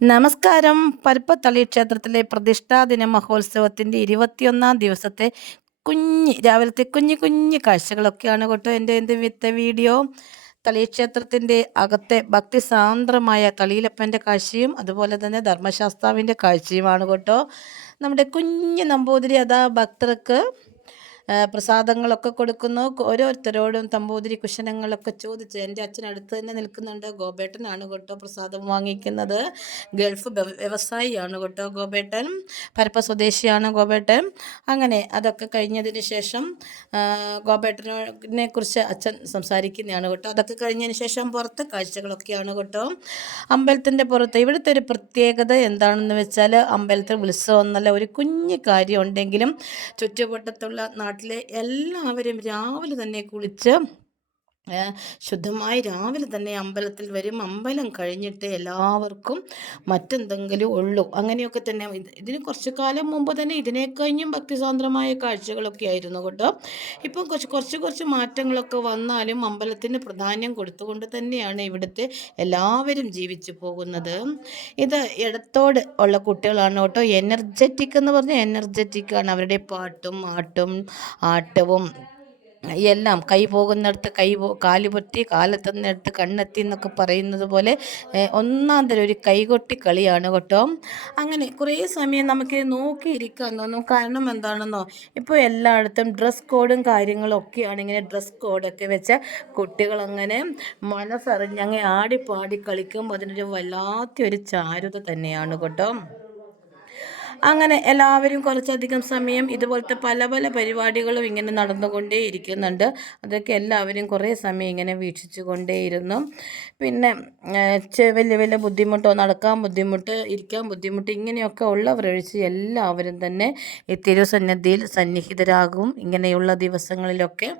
നമസ്കാരം. പരുപ്പത്തളി ക്ഷേത്രത്തിലെ പ്രതിഷ്ഠാദിന മഹോത്സവത്തിന്റെ ഇരുപത്തിയൊന്നാം ദിവസത്തെ കുഞ്ഞ് രാവിലത്തെ കുഞ്ഞു കുഞ്ഞു കാഴ്ചകളൊക്കെയാണ് കേട്ടോ എന്റെ എന്റെ വിത്ത വീഡിയോ. തളി ക്ഷേത്രത്തിന്റെ അകത്തെ ഭക്തിസാന്ദ്രമായ തളിയിലപ്പന്റെ കാഴ്ചയും അതുപോലെ തന്നെ ധർമ്മശാസ്താവിന്റെ കാഴ്ചയുമാണ് കേട്ടോ. നമ്മുടെ കുഞ്ഞ് നമ്പൂതിരി അതാ ഭക്തർക്ക് പ്രസാദങ്ങളൊക്കെ കൊടുക്കുന്നു. ഓരോരുത്തരോടും തമ്പൂതിരി കുശനങ്ങളൊക്കെ ചോദിച്ച് എന്റെ അച്ഛൻ അടുത്ത് തന്നെ നിൽക്കുന്നുണ്ട്. ഗോപേട്ടനാണ് കേട്ടോ പ്രസാദം വാങ്ങിക്കുന്നത്. ഗൾഫ് വ്യ- വ്യവസായിയാണ് കേട്ടോ ഗോപേട്ടൻ. പരപ്പ സ്വദേശിയാണ് ഗോപേട്ടൻ. അങ്ങനെ അതൊക്കെ കഴിഞ്ഞതിന് ശേഷം ഗോപേട്ടനെ കുറിച്ച് അച്ഛൻ സംസാരിക്കുന്നതാണ് കേട്ടോ. അതൊക്കെ കഴിഞ്ഞതിന് ശേഷം പുറത്തെ കാഴ്ചകളൊക്കെയാണ് കേട്ടോ. അമ്പലത്തിന്റെ പുറത്ത് ഇവിടുത്തെ ഒരു പ്രത്യേകത എന്താണെന്ന് വെച്ചാൽ അമ്പലത്തിൽ ഉത്സവം എന്നല്ല ഒരു കുഞ്ഞു കാര്യം ഉണ്ടെങ്കിലും ചുറ്റുവട്ടത്തുള്ള നാട്ടിലെ എല്ലാവരും രാവിലെ തന്നെ കുളിച്ച് ശുദ്ധമായി രാവിലെ തന്നെ അമ്പലത്തിൽ വരും. അമ്പലം കഴിഞ്ഞിട്ട് എല്ലാവർക്കും മറ്റെന്തെങ്കിലും ഉള്ളൂ. അങ്ങനെയൊക്കെ തന്നെ ഇത് ഇതിന് കുറച്ച് കാലം മുമ്പ് തന്നെ ഇതിനെ കഴിഞ്ഞും ഭക്തിസാന്ദ്രമായ കാഴ്ചകളൊക്കെ ആയിരുന്നു കേട്ടോ. ഇപ്പം കുറച്ച് കുറച്ച് കുറച്ച് മാറ്റങ്ങളൊക്കെ വന്നാലും അമ്പലത്തിന് പ്രാധാന്യം കൊടുത്തുകൊണ്ട് തന്നെയാണ് ഇവിടുത്തെ എല്ലാവരും ജീവിച്ചു പോകുന്നത്. ഇത് ഇടത്തോട് ഉള്ള കുട്ടികളാണ് കേട്ടോ. എനർജറ്റിക് എന്ന് പറഞ്ഞാൽ എനർജറ്റിക് ആണ്. അവരുടെ പാട്ടും ആട്ടും ആട്ടവും എല്ലാം കൈ പോകുന്നിടത്ത് കൈ പോ കാൽ പൊത്തി കാലെത്തുന്നിടത്ത് കണ്ണെത്തി എന്നൊക്കെ പറയുന്നത് പോലെ ഒന്നാം തരം ഒരു കൈകൊട്ടി കളിയാണ് കേട്ടോ. അങ്ങനെ കുറേ സമയം നമുക്ക് നോക്കിയിരിക്കാൻ തോന്നും കാരണം എന്താണെന്നോ? ഇപ്പോൾ എല്ലായിടത്തും ഡ്രസ് കോഡും കാര്യങ്ങളും ഒക്കെയാണ് ഇങ്ങനെ ഡ്രസ് കോഡൊക്കെ വെച്ച കുട്ടികളങ്ങനെ ആടി ആടിപ്പാടി കളിക്കുമ്പോൾ അതിനൊരു വല്ലാത്തൊരു ചാരുത തന്നെയാണ് കേട്ടോ. അങ്ങനെ എല്ലാവരും കുറച്ചധികം സമയം ഇതുപോലത്തെ പല പല പരിപാടികളും ഇങ്ങനെ നടന്നുകൊണ്ടേ ഇരിക്കുന്നുണ്ട്. അതൊക്കെ എല്ലാവരും കുറേ സമയം ഇങ്ങനെ വീക്ഷിച്ചു കൊണ്ടേയിരുന്നു പിന്നെ വലിയ വലിയ ബുദ്ധിമുട്ടോ നടക്കാൻ ബുദ്ധിമുട്ട് ഇരിക്കാൻ ബുദ്ധിമുട്ട് ഇങ്ങനെയൊക്കെ ഉള്ളവരൊഴിച്ച് എല്ലാവരും തന്നെ ഈ തിരുസന്നിധിയിൽ സന്നിഹിതരാകും. ഇങ്ങനെയുള്ള ദിവസങ്ങളിലൊക്കെ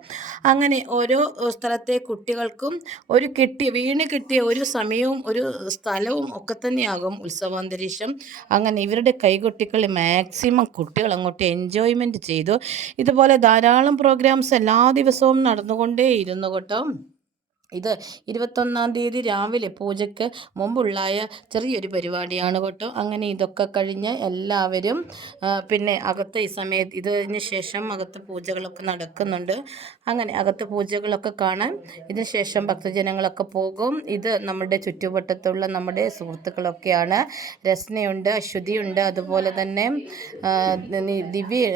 അങ്ങനെ ഓരോ സ്ഥലത്തെ കുട്ടികൾക്കും ഒരു കിട്ടിയ വീണ് കിട്ടിയ ഒരു സമയവും ഒരു സ്ഥലവും ഒക്കെ തന്നെയാകും ഉത്സവാന്തരീക്ഷം. അങ്ങനെ ഇവരുടെ കൈകൊട്ടിക്കളി മാക്സിമം കുട്ടികൾ അങ്ങോട്ട് എൻജോയ്മെന്റ് ചെയ്തു. ഇതുപോലെ ധാരാളം പ്രോഗ്രാംസ് എല്ലാ ദിവസവും നടന്നുകൊണ്ടേ ഇരുന്നു കേട്ടോ. ഇത് ഇരുപത്തൊന്നാം തീയതി രാവിലെ പൂജയ്ക്ക് മുമ്പുള്ളായ ചെറിയൊരു പരിപാടിയാണ് കേട്ടോ. അങ്ങനെ ഇതൊക്കെ കഴിഞ്ഞ് എല്ലാവരും പിന്നെ അകത്ത് ഈ സമയത്ത് ഇതിന് ശേഷം അകത്ത് പൂജകളൊക്കെ നടക്കുന്നുണ്ട്. അങ്ങനെ അകത്ത് പൂജകളൊക്കെ കാണാൻ ഇതിന് ശേഷം ഭക്തജനങ്ങളൊക്കെ പോകും. ഇത് നമ്മുടെ ചുറ്റുവട്ടത്തുള്ള നമ്മുടെ സുഹൃത്തുക്കളൊക്കെയാണ്. രസ്നയുണ്ട് അശ്വതിയുണ്ട് അതുപോലെ തന്നെ ദിവ്യ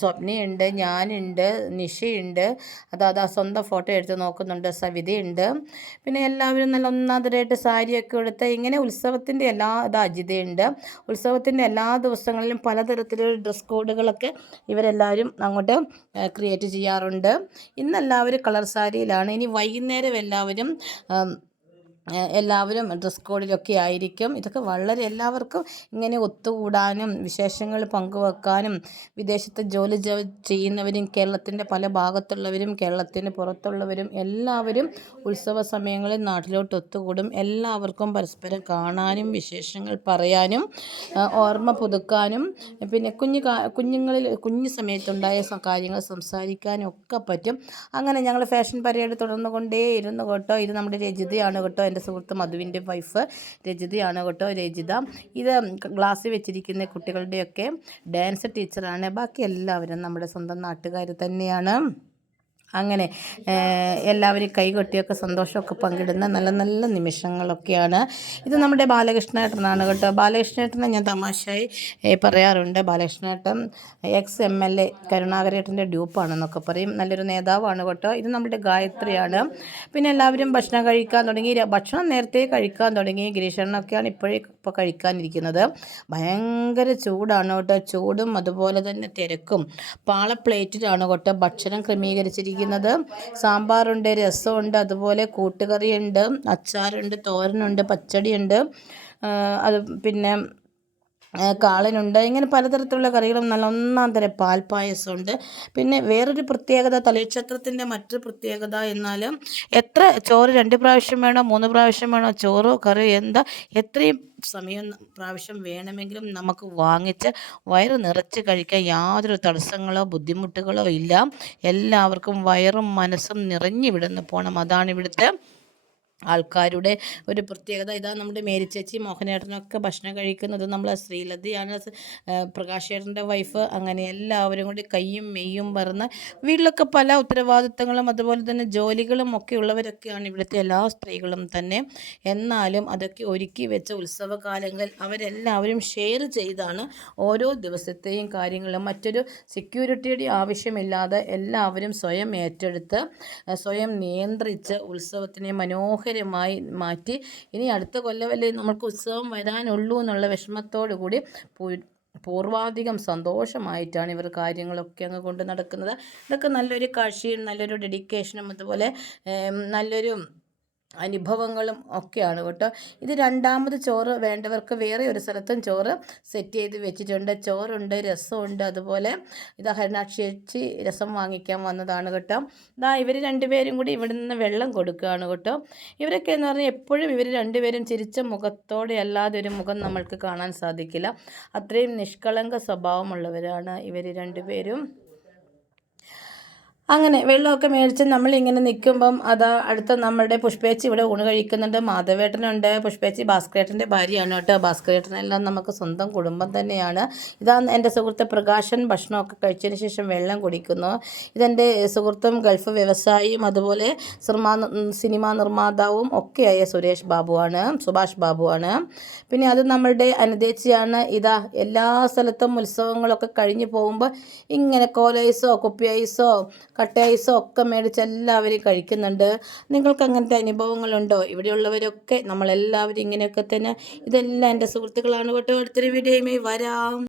സ്വപ്നയുണ്ട് ഞാനുണ്ട് നിഷയുണ്ട്. അതാ സ്വന്തം ഫോട്ടോ എടുത്ത് നോക്കുന്നുണ്ട്. സവിതയുണ്ട് പിന്നെ എല്ലാവരും നല്ല ഒന്നാന്തരമായിട്ട് സാരിയൊക്കെ ഉടുത്ത് ഇങ്ങനെ ഉത്സവത്തിന്റെ എല്ലാ ഇത് ഉത്സവത്തിന്റെ എല്ലാ ദിവസങ്ങളിലും പലതരത്തിലുള്ള ഡ്രസ് കോഡുകളൊക്കെ ഇവരെല്ലാവരും അങ്ങോട്ട് ക്രിയേറ്റ് ചെയ്യാറുണ്ട്. ഇന്നെല്ലാവരും കളർ സാരിയിലാണ്. ഇനി വൈകുന്നേരം എല്ലാവരും എല്ലാവരും ഡ്രസ് കോഡിലൊക്കെ ആയിരിക്കും. ഇതൊക്കെ വളരെ എല്ലാവർക്കും ഇങ്ങനെ ഒത്തുകൂടാനും വിശേഷങ്ങൾ പങ്കുവെക്കാനും വിദേശത്ത് ജോലി ചെയ്യുന്നവരും കേരളത്തിന്റെ പല ഭാഗത്തുള്ളവരും കേരളത്തിന് പുറത്തുള്ളവരും എല്ലാവരും ഉത്സവ സമയങ്ങളിൽ നാട്ടിലോട്ട് ഒത്തുകൂടും. എല്ലാവർക്കും പരസ്പരം കാണാനും വിശേഷങ്ങൾ പറയാനും ഓർമ്മ പുതുക്കാനും പിന്നെ കുഞ്ഞു കുഞ്ഞുങ്ങളിൽ കുഞ്ഞു സമയത്തുണ്ടായ കാര്യങ്ങൾ സംസാരിക്കാനും ഒക്കെ പറ്റും. അങ്ങനെ ഞങ്ങൾ ഫാഷൻ പരേഡ് തുടർന്നു കൊണ്ടേ ഇരുന്നു കേട്ടോ. ഇത് നമ്മുടെ രചിതയാണ് കേട്ടോ. എന്റെ സുഹൃത്ത് മധുവിന്റെ വൈഫ് രജിതയാണ് കേട്ടോ രജിത. ഇത് ക്ലാസ്സിൽ വെച്ചിരിക്കുന്ന കുട്ടികളുടെയൊക്കെ ഡാൻസ് ടീച്ചറാണ് ബാക്കി എല്ലാവരും നമ്മുടെ സ്വന്തം നാട്ടുകാർ തന്നെയാണ്. അങ്ങനെ എല്ലാവരും കൈകൊട്ടിയൊക്കെ സന്തോഷമൊക്കെ പങ്കിടുന്ന നല്ല നല്ല നിമിഷങ്ങളൊക്കെയാണ്. ഇത് നമ്മുടെ ബാലകൃഷ്ണേട്ടനാണ് കേട്ടോ. ബാലകൃഷ്ണേട്ടനെ ഞാൻ തമാശയായി പറയാറുണ്ട്. ബാലകൃഷ്ണേട്ടൻ എക്സ് എം എൽ എ കരുണാകരേട്ടന്റെ ഡ്യൂപ്പാണെന്നൊക്കെ പറയും. നല്ലൊരു നേതാവാണ് കേട്ടോ. ഇത് നമ്മുടെ ഗായത്രിയാണ്. പിന്നെ എല്ലാവരും ഭക്ഷണം കഴിക്കാൻ തുടങ്ങി. ഭക്ഷണം നേരത്തെ കഴിക്കാൻ തുടങ്ങി. ഗിരീഷണ്ണൊക്കെയാണ് ഇപ്പോഴേ ഇപ്പോൾ കഴിക്കാനിരിക്കുന്നത്. ഭയങ്കര ചൂടാണ് കേട്ടോ. ചൂടും അതുപോലെ തന്നെ തിരക്കും. പാള പ്ലേറ്റിലാണ് കേട്ടോ ഭക്ഷണം ക്രമീകരിച്ചിരിക്കുന്നത്. സാമ്പാറുണ്ട് രസമുണ്ട് അതുപോലെ കൂട്ടുകറിയുണ്ട് അച്ചാറുണ്ട് തോരനുണ്ട് പച്ചടിയുണ്ട്. അത് പിന്നെ കാളനുണ്ട്. ഇങ്ങനെ പലതരത്തിലുള്ള കറികളും നല്ല ഒന്നാം തരം പാൽപ്പായസമുണ്ട് പിന്നെ വേറൊരു പ്രത്യേകത തലക്ഷേത്രത്തിന്റെ മറ്റൊരു പ്രത്യേകത എന്നാൽ എത്ര ചോറ് രണ്ട് പ്രാവശ്യം വേണോ മൂന്ന് പ്രാവശ്യം വേണോ ചോറോ കറിയോ എന്താ എത്രയും സമയം പ്രാവശ്യം വേണമെങ്കിലും നമുക്ക് വാങ്ങിച്ച് വയറ് നിറച്ച് കഴിക്കാൻ യാതൊരു തടസ്സങ്ങളോ ബുദ്ധിമുട്ടുകളോ ഇല്ല. എല്ലാവർക്കും വയറും മനസ്സും നിറഞ്ഞു വിടുന്ന് പോകണം അതാണ് ഇവിടുത്തെ ആൾക്കാരുടെ ഒരു പ്രത്യേകത. ഇതാ നമ്മുടെ മേരിച്ചേച്ചി മോഹനേട്ടനൊക്കെ ഭക്ഷണം കഴിക്കുന്നത് നമ്മൾ ശ്രീലതയാണ്. പ്രകാശേട്ടന്റെ വൈഫ് അങ്ങനെ എല്ലാവരും കൂടി കയ്യും മെയ്യും പറന്ന് വീട്ടിലൊക്കെ പല ഉത്തരവാദിത്തങ്ങളും അതുപോലെ തന്നെ ജോലികളും ഒക്കെ ഉള്ളവരൊക്കെയാണ് ഇവിടുത്തെ എല്ലാ സ്ത്രീകളും തന്നെ. എന്നാലും അതൊക്കെ ഒരുക്കി വെച്ച ഉത്സവകാലങ്ങളിൽ അവരെല്ലാവരും ഷെയർ ചെയ്താണ് ഓരോ ദിവസത്തെയും കാര്യങ്ങളും. മറ്റൊരു സെക്യൂരിറ്റിയുടെ ആവശ്യമില്ലാതെ എല്ലാവരും സ്വയം ഏറ്റെടുത്ത് സ്വയം നിയന്ത്രിച്ച് ഉത്സവത്തിനെ മനോഹരമായി മാറ്റി. ഇനി അടുത്ത കൊല്ലമല്ലേ നമുക്ക് ഉത്സവം വരാനുള്ളൂ എന്നുള്ള വിഷമത്തോടു കൂടി പൂർവാധികം സന്തോഷമായിട്ടാണ് ഇവർ കാര്യങ്ങളൊക്കെ അങ്ങ് കൊണ്ട് നടക്കുന്നത്. ഇതൊക്കെ നല്ലൊരു കാഴ്ചയും നല്ലൊരു ഡെഡിക്കേഷനും അതുപോലെ നല്ലൊരു അനുഭവങ്ങളും ഒക്കെയാണ് കേട്ടോ. ഇത് രണ്ടാമത് ചോറ് വേണ്ടവർക്ക് വേറെ ഒരു സ്ഥലത്തും ചോറ് സെറ്റ് ചെയ്ത് വെച്ചിട്ടുണ്ട്. ചോറുണ്ട് രസമുണ്ട്. അതുപോലെ ഇത് രസം വാങ്ങിക്കാൻ വന്നതാണ് കേട്ടോ. ഇതാ ഇവർ രണ്ടുപേരും കൂടി ഇവിടെ നിന്ന് വെള്ളം കൊടുക്കുകയാണ് കേട്ടോ. ഇവരൊക്കെ എന്ന് പറഞ്ഞാൽ എപ്പോഴും ഇവർ രണ്ടുപേരും ചിരിച്ച മുഖത്തോടെ അല്ലാതെ ഒരു മുഖം നമ്മൾക്ക് കാണാൻ സാധിക്കില്ല. അത്രയും നിഷ്കളങ്ക സ്വഭാവമുള്ളവരാണ് ഇവർ രണ്ടുപേരും. അങ്ങനെ വെള്ളമൊക്കെ മേടിച്ച് നമ്മളിങ്ങനെ നിൽക്കുമ്പം അതാ അടുത്ത നമ്മുടെ പുഷ്പേച്ചി ഇവിടെ ഊണ് കഴിക്കുന്നുണ്ട്. മാധവേട്ടനുണ്ട്. പുഷ്പേച്ചി ഭാസ്കരേട്ടന്റെ ഭാര്യയാണ് കേട്ടോ. ഭാസ്കരേട്ടനെല്ലാം നമുക്ക് സ്വന്തം കുടുംബം തന്നെയാണ്. ഇതാ എന്റെ സുഹൃത്ത് പ്രകാശൻ ഭക്ഷണമൊക്കെ കഴിച്ചതിന് ശേഷം വെള്ളം കുടിക്കുന്നു. ഇതെന്റെ സുഹൃത്തും ഗൾഫ് വ്യവസായിയും അതുപോലെ സിനിമാ സിനിമാ നിർമ്മാതാവും ഒക്കെയായ സുരേഷ് ബാബുവാണ് സുഭാഷ് ബാബുവാണ്. പിന്നെ അത് നമ്മളുടെ അനുദേച്ചിയാണ്. ഇതാ എല്ലാ സ്ഥലത്തും ഉത്സവങ്ങളൊക്കെ കഴിഞ്ഞ് പോകുമ്പോൾ ഇങ്ങനെ കോലൈസോ കുപ്പി ഐസോ കട്ട ഐസോ ഒക്കെ മേടിച്ച് എല്ലാവരും കഴിക്കുന്നുണ്ട്. നിങ്ങൾക്ക് അങ്ങനത്തെ അനുഭവങ്ങളുണ്ടോ? ഇവിടെയുള്ളവരൊക്കെ നമ്മളെല്ലാവരും ഇങ്ങനെയൊക്കെ തന്നെ. ഇതെല്ലാം എന്റെ സുഹൃത്തുക്കളാണ് കേട്ടോ. അടുത്തൊരു വീഡിയോയുമായി വരാം.